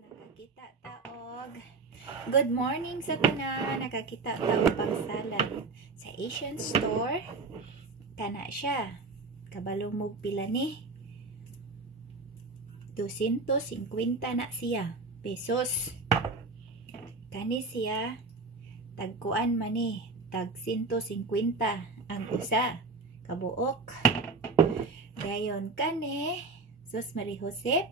Nakakita taog. Good morning sa tanan. Nakakita taog pang salad sa Asian store. Kana siya. Kabalumog pila ni. 250 na siya pesos. Kani siya tagkuan man ni tag 150 ang usa kabuok. Dayon kani sus Marie Jose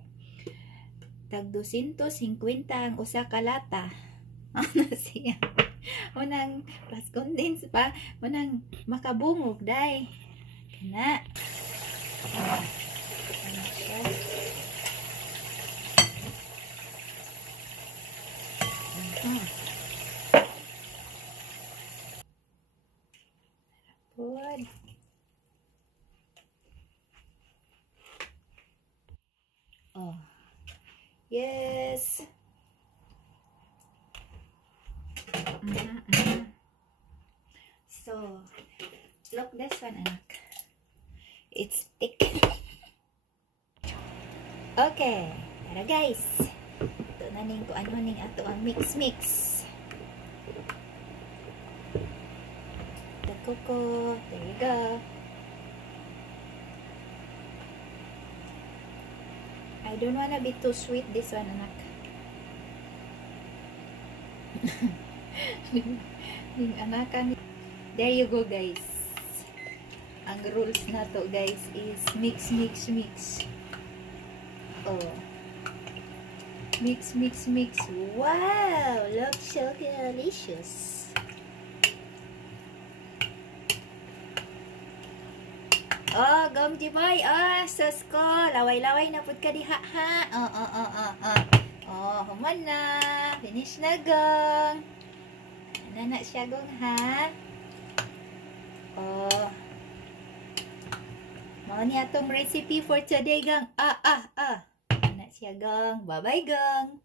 tag 250 ang usa ka lata. Ano siya? Munang plus condense pa, munang makabungog day. Kana. Kana siya. Good. Oh. Yes. So, look this one, anak. It's thick. Okay. Tara guys. Ito na ning kung ano ning ato ang mix. The cocoa. There you go. I don't wanna be too sweet this one, anak. Ning anakan. There you go, guys. Ang rules na to, guys, is mix. Oh. Mix. Wow! Looks so delicious. Oh, gomji boy. Oh, sus ko. Laway-laway na pud ka diha, ha? Oh, human na. Finish na, gong. Ano na siya, gong, ha? Oh. Mao ni atong recipe for today, gang. Ano na siya, gong. Bye-bye, gong.